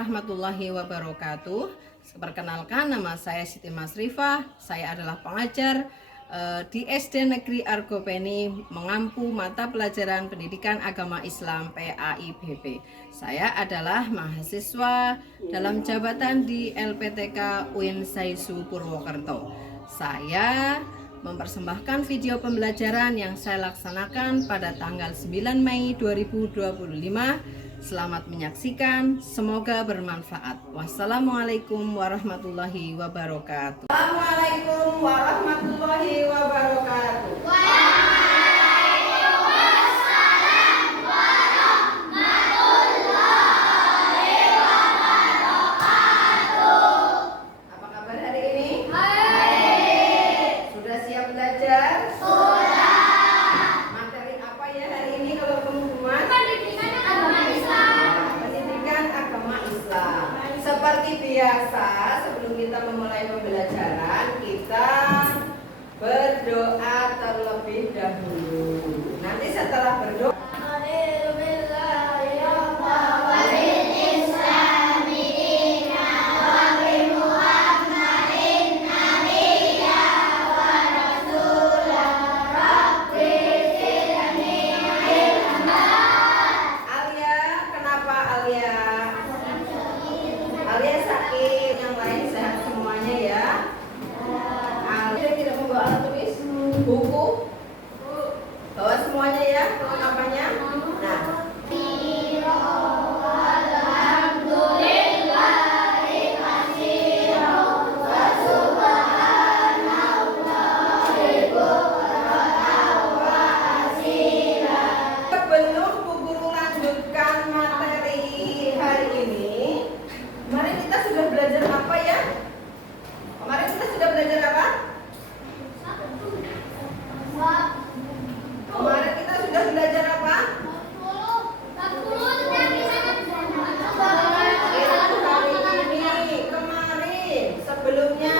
warahmatullahi wabarakatuh. Perkenalkan, nama saya Siti Masrifah. Saya adalah pengajar di SD Negeri Argopeni mengampu mata pelajaran Pendidikan Agama Islam PAIBP. Saya adalah mahasiswa dalam jabatan di LPTK UIN Saisu Purwokerto. Saya mempersembahkan video pembelajaran yang saya laksanakan pada tanggal 9 Mei 2025. Selamat menyaksikan, semoga bermanfaat. Wassalamualaikum warahmatullahi wabarakatuh. Assalamualaikum warahmatullahi wabarakatuh. Waalaikumsalam warahmatullahi wabarakatuh. Apa kabar hari ini? Baik. Sudah siap belajar? Sudah. Materi apa ya hari ini kalau teman-teman? Pendidikan agama Islam. Pendidikan agama Islam. Seperti biasa, sebelum kita memulai pembelajaran, kita berdoa terlebih dahulu. Nanti setelah berdoa, Alia, kenapa Alia? Alia sakit, yang lain sehat semuanya ya. Alia tidak membawa alat tulis, buku, bawa semuanya ya, perlengkapannya. Nah, sebelum Bu Guru lanjutkan materi hari ini, kemarin kita sudah belajar apa ya? Kemarin kita sudah belajar apa? Kemarin kita sudah belajar apa? Itu hari ini, kemarin, sebelumnya.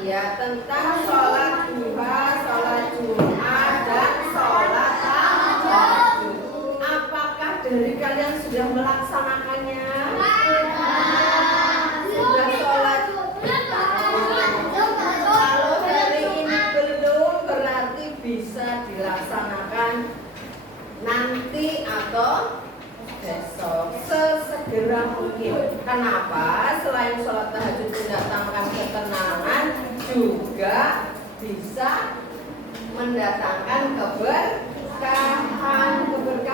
Iya, tentang sholat duha, sholat Jumat, dan sholat tahajud. Apakah dari kalian sudah melaksanakannya? Sudah sholat? Kalau hari ini belum, berarti bisa dilaksanakan nanti atau besok, sesegera mungkin. Kenapa? Selain sholat tahajud mendatangkan ketenangan, juga bisa mendatangkan keberkahan.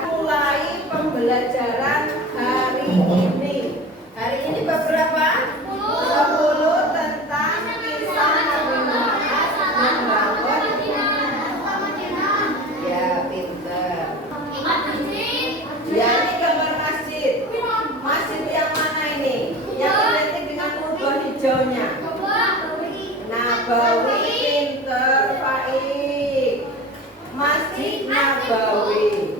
Mulai pembelajaran hari ini. Hari ini bab berapa? 10 tentang kisah Nabi Muhammad membangun. Ya, pinter. Ya, ini gambar masjid. Masjid yang mana ini? Yang identik dengan kubah hijaunya. Nabawi, pinter, Faik. Masjid Nabawi.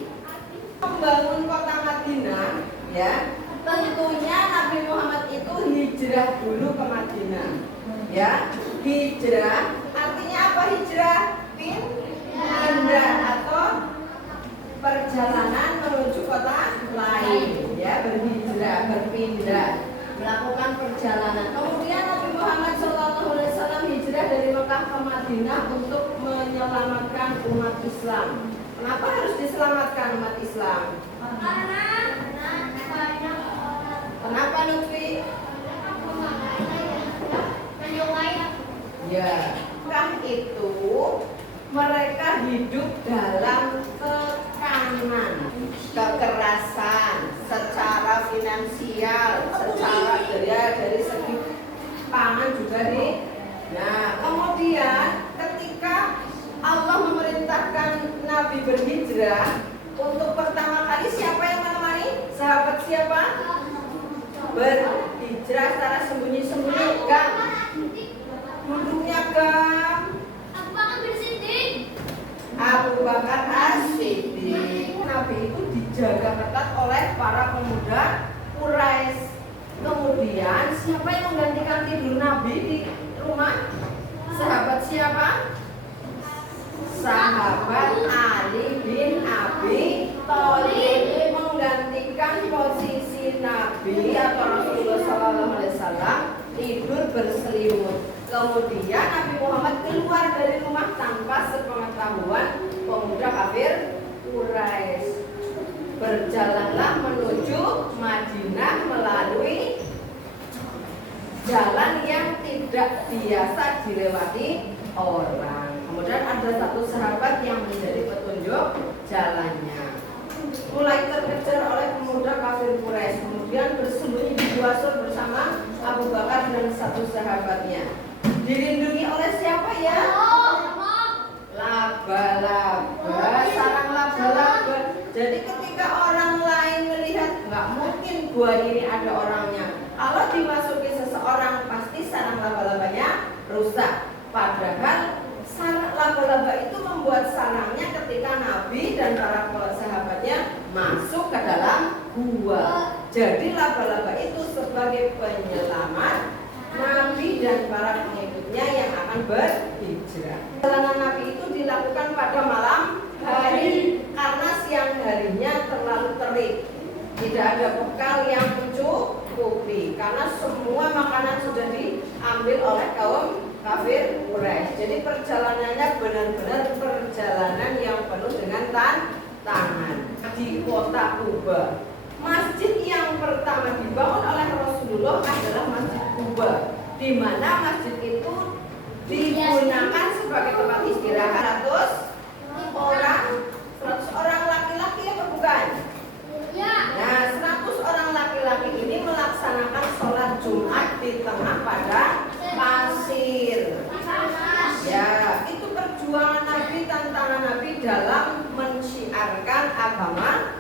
Membangun kota Madinah, ya. Tentunya Nabi Muhammad itu hijrah dulu ke Madinah. Ya, hijrah artinya apa hijrah? Pindah atau perjalanan menuju kota lain, ya, berhijrah, berpindah, melakukan perjalanan. Kemudian Nabi Muhammad SAW hijrah dari Mekah ke Madinah untuk menyelamatkan umat Islam. Kenapa harus diselamatkan umat Islam? Kenapa Lutfi? Ya, Mekah itu mereka hidup dalam tekanan, kekerasan, secara finansial, secara dari segi pangan juga nih. Nah, kemudian ketika Allah memerintahkan Nabi berhijrah, untuk pertama kali siapa yang menemani? Sahabat siapa? Berhijrah secara sembunyi-sembunyi, Gam. Duduknya Gam. Abu Bakar As-Siddiq. Nabi itu dijaga ketat oleh para pemuda Quraisy. Kemudian siapa yang menggantikan tidur Nabi di rumah? Sahabat siapa? Sahabat Ali bin Abi Thalib menggantikan posisi si Nabi atau Rasulullah SAW tidur berselimut. Kemudian Nabi Muhammad keluar dari rumah tanpa sepengetahuan pemuda kafir Quraisy. Berjalanlah menuju Madinah melalui jalan yang tidak biasa dilewati orang. Kemudian ada satu sahabat yang menjadi petunjuk jalannya. Mulai terkejar oleh pemuda kafir Quraisy, kemudian bersembunyi di gua Sur bersama Abu Bakar dan satu sahabatnya. Dilindungi oleh siapa ya? Laba-laba, sarang laba-laba. Jadi ketika orang lain melihat, nggak mungkin gua ini ada orangnya. Kalau dimasuki seseorang, pasti sarang laba-labanya rusak. Padahal sarang laba-laba itu membuat sarangnya ketika Nabi dan para sahabatnya masuk ke dalam gua. Jadi laba-laba itu sebagai penyelamat Nabi dan para pengikutnya yang akan berhijrah. Perjalanan Nabi itu dilakukan pada malam hari karena siang harinya terlalu terik. Tidak ada bekal yang mencukupi karena semua makanan sudah diambil oleh kaum kafir Quraisy. Jadi perjalanannya benar-benar perjalanan yang penuh dengan tantangan di kota Kuba. Masjid yang pertama dibangun oleh Rasulullah adalah Masjid Kuba, di mana masjid itu digunakan sebagai tempat istirahat 100 orang laki-laki atau bukan? Nah, 100 orang laki-laki ini melaksanakan sholat Jumat di tengah padang pasir. Ya, itu perjuangan Nabi, tantangan Nabi dalam mensyiarkan agama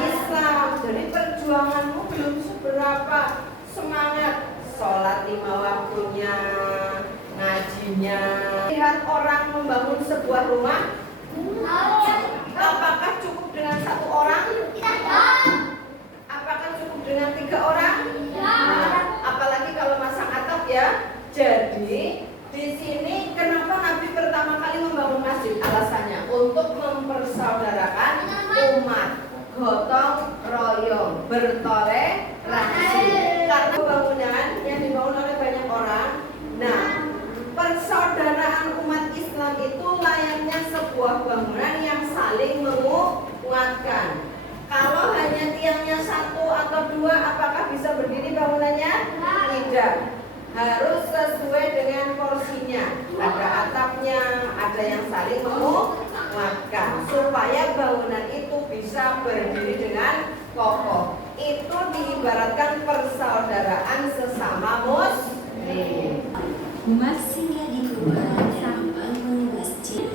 Islam. Jadi perjuanganmu belum seberapa semangat, sholat 5 waktunya, ngajinya. Lihat orang membangun sebuah rumah, apakah cukup dengan 1 orang? Apakah cukup dengan 3 orang? Nah, apalagi kalau masang atap ya. Jadi di sini kenapa Nabi pertama kali membangun masjid? Alasannya untuk mempersaudarakan umat, gotong royong, bertoleransi. Karena bangunan yang dibangun oleh banyak orang. Nah, persaudaraan umat Islam itu layaknya sebuah bangunan yang saling menguatkan. Kalau hanya tiangnya 1 atau 2, apakah bisa berdiri bangunannya? Tidak. Harus sesuai dengan porsinya. Ada atapnya, ada yang saling menguatkan supaya bangunan itu bisa berdiri dengan kokoh. Itu diibaratkan persaudaraan sesama muslim. Umat singgah di Kuba dan membangun masjid,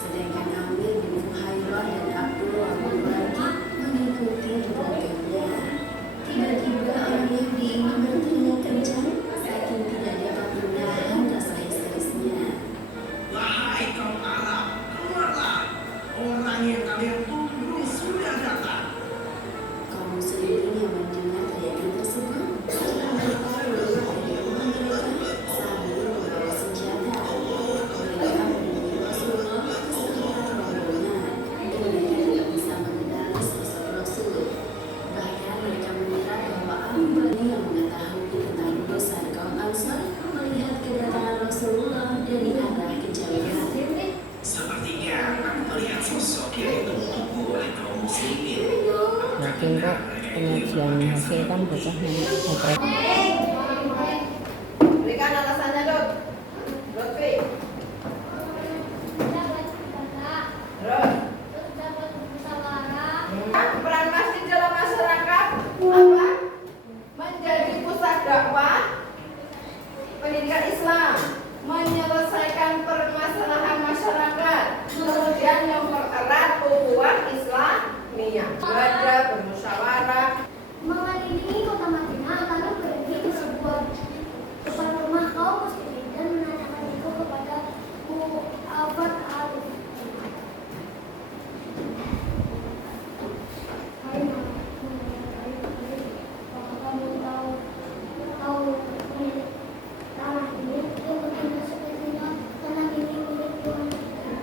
sedangkan Amir bin Fuhairah dan Abdullah bin Bagi mengikuti rombongannya. Tiba-tiba orang Yahudi ini berteriak kencang, saking tidak dapat menahan rasa histerisnya. Wahai kaum Arab, keluarlah! Orang yang kalian tunggu sudah datang. Kaum muslimin yang mendengar teriakan tersebut mereka dari rumah mereka sambil membawa senjata. Mereka menemui Rasulullah ke sekitar rombongan. Mereka tidak bisa mengenali sosok Rasul. Bahkan mereka mengira bahwa Abu Bakar yang mengetahui tentang dosa kaum Ansar melihat kedatangan Rasulullah dari arah kejauhan. Sepertinya aku melihat sosok yang ditunggu oleh kaum muslimin. Yakin kok pengajian hasil kan bocah yang Berikan alasannya, Dok. Lutfi. Terus. Peran masjid dalam masyarakat apa? Menjadi pusat dakwah pendidikan Islam, menyelesaikan permasalahan masyarakat, kemudian mempererat ukhuwah Islamiyah, belajar, bermusyawarah. Mengelilingi kota Madinah lalu berhenti di sebuah depan rumah kaum muslimin dan menanyakan itu kepada Mu'awad Alif. Hai apakah kamu tahu tanah ini yang berbeda sepertinya tanah ini milik Tuhan kita.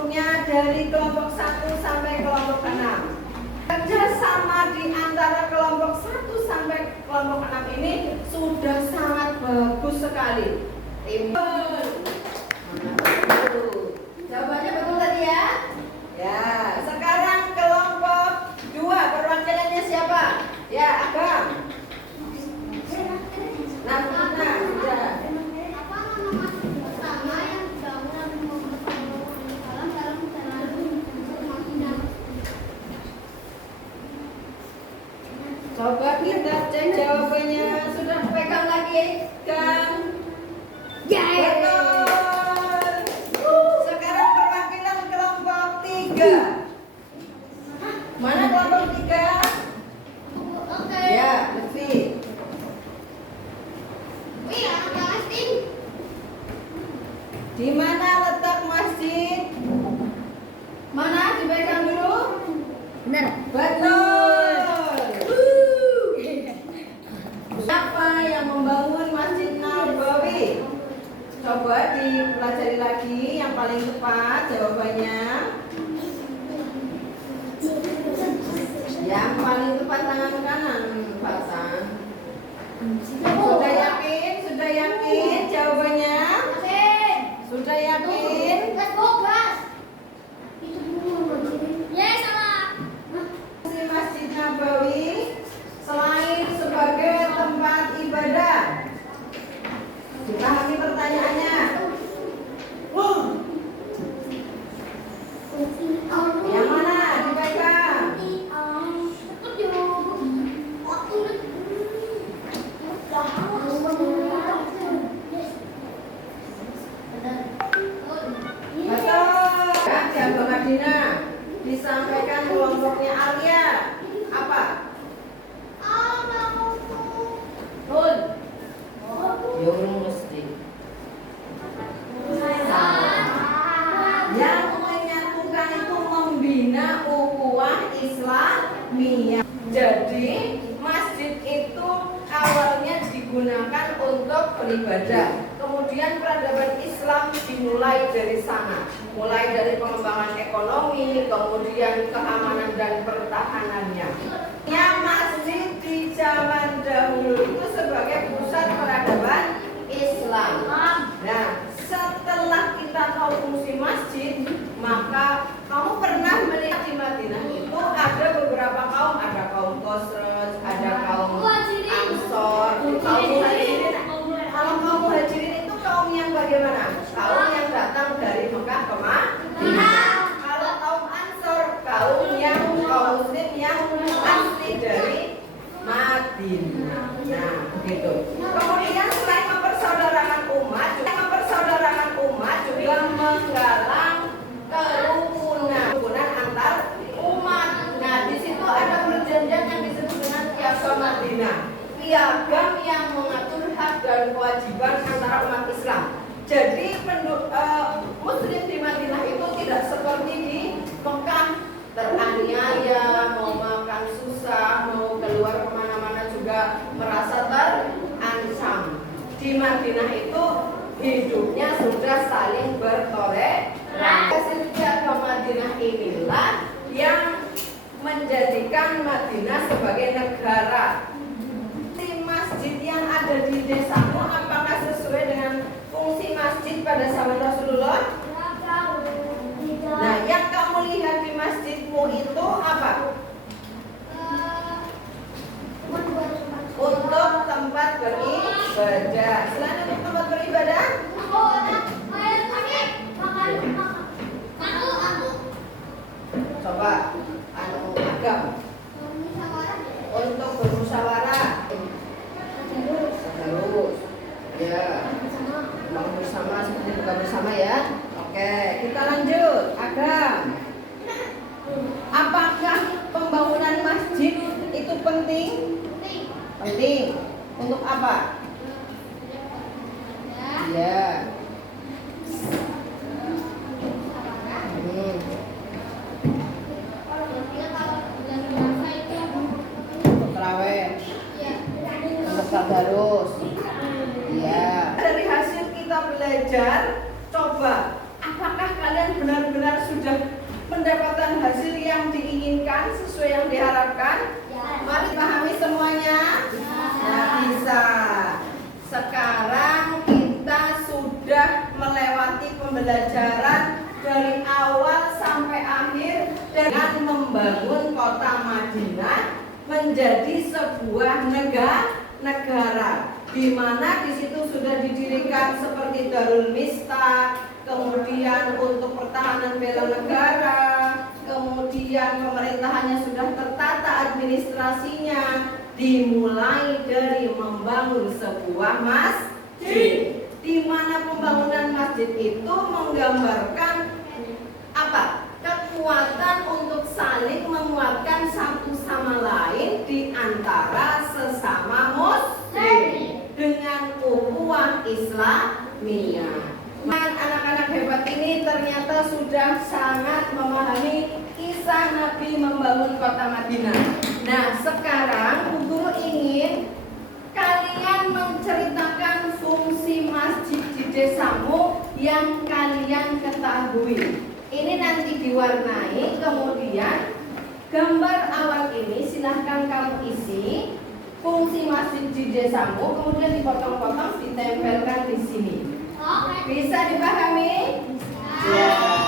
kelompoknya dari kelompok 1 sampai kelompok 6. Kerjasama di antara kelompok 1 sampai kelompok 6 ini sudah sangat bagus sekali. Jawabannya betul tadi ya? Ya, sekarang kelompok 2 perwakilannya siapa? Ya, Agam. Nah, sudah. Apa nama masjid pertama yang dibangun Nabi Muhammad SAW dalam perjalanan Madinah? Coba kita cek jawabannya. Sudah pegang lagi, Kang? Betul. Sekarang perwakilan kelompok 3. Mana kelompok 3? Oke. Ya, Lutfi. Wih, anak Palestin. Di mana letak masjid? Mana? Dipegang dulu. Benar. Betul. Siapa yang membangun Masjid Nabawi? Coba dipelajari lagi yang paling tepat jawabannya. Yang paling tepat tangan kanan, Pak San. Sudah yakin? Sudah yakin jawabannya? Sudah yakin? Let's go, guys. Itu dulu. Yes, salah. Masjid Nabawi selain sebagai tempat ibadah, dipahami pertanyaannya? Yang mana? Dipegang. Betul. Jawaban Madinah disampaikan kelompoknya Alia. Apa? Betul. Mesti. Yang menyatukan itu membina ukhuwah Islamiyah. Jadi masjid itu awalnya digunakan untuk beribadah. Kemudian peradaban Islam dimulai dari sana. Mulai dari pengembangan ekonomi, kemudian keamanan dan pertahanannya. Yang masjid di zaman dahulu itu sebagai pusat peradaban Islam. Nah, setelah kita tahu fungsi masjid, maka kamu pernah melihat di Madinah itu ada beberapa kaum, ada kaum Khosraj, ada kaum Ansor, kaum Muhajirin. Kalau kaum Muhajirin itu kaum yang bagaimana? Kaum yang datang dari Mekah ke Madinah. Kalau kaum Ansor, kaum Muslim yang asli dari Madinah. Nah, begitu. Kemudian selain mempersaudarakan umat juga menggalang kerukunan antar umat. Nah, di situ ada perjanjian yang disebut dengan Piagam Madinah. Piagam yang mengatur hak dan kewajiban antara umat Islam. Jadi Muslim di Madinah itu tidak seperti di Mekah, teraniaya, mau makan susah, mau keluar kemana-mana juga merasa terancam. Di Madinah itu hidupnya sudah saling bertoleransi. Piagam Madinah inilah yang menjadikan Madinah sebagai negara. Si masjid yang ada di desamu apakah sesuai dengan fungsi masjid pada zaman Rasulullah? Nah, yang kamu lihat di masjidmu itu apa? Untuk tempat beribadah. Selain untuk tempat beribadah, coba agam untuk bermusyawarah. Terus, ya, bangun bersama seperti buka bersama ya. Oke, kita lanjut. Agam. Apakah pembangunan masjid itu penting? Penting. Untuk apa? Ya. Untuk tarawih. Untuk tadarus. Ya. Dari hasil kita belajar, coba apakah kalian benar-benar sudah mendapatkan hasil yang diinginkan sesuai yang diharapkan? Mari pahami semuanya. Nah, bisa. Sekarang kita sudah melewati pembelajaran dari awal sampai akhir dengan membangun kota Madinah menjadi sebuah negara, di mana di situ sudah didirikan seperti Darul Mistaq, kemudian untuk pertahanan bela negara, kemudian pemerintahannya sudah tertata administrasinya, dimulai dari membangun sebuah masjid, di mana pembangunan masjid itu menggambarkan apa? Kekuatan untuk saling menguatkan satu sama lain di antara sesama muslim dengan ukhuwah Islamiyah. Dan anak-anak hebat ini ternyata sudah sangat memahami kisah Nabi membangun kota Madinah. Nah, sekarang Bu Guru ingin kalian menceritakan fungsi masjid di desamu yang kalian ketahui. Ini nanti diwarnai, kemudian gambar awal ini silahkan kamu isi fungsi masjid di desamu, kemudian dipotong-potong ditempelkan di sini. Bisa dipahami? Ya.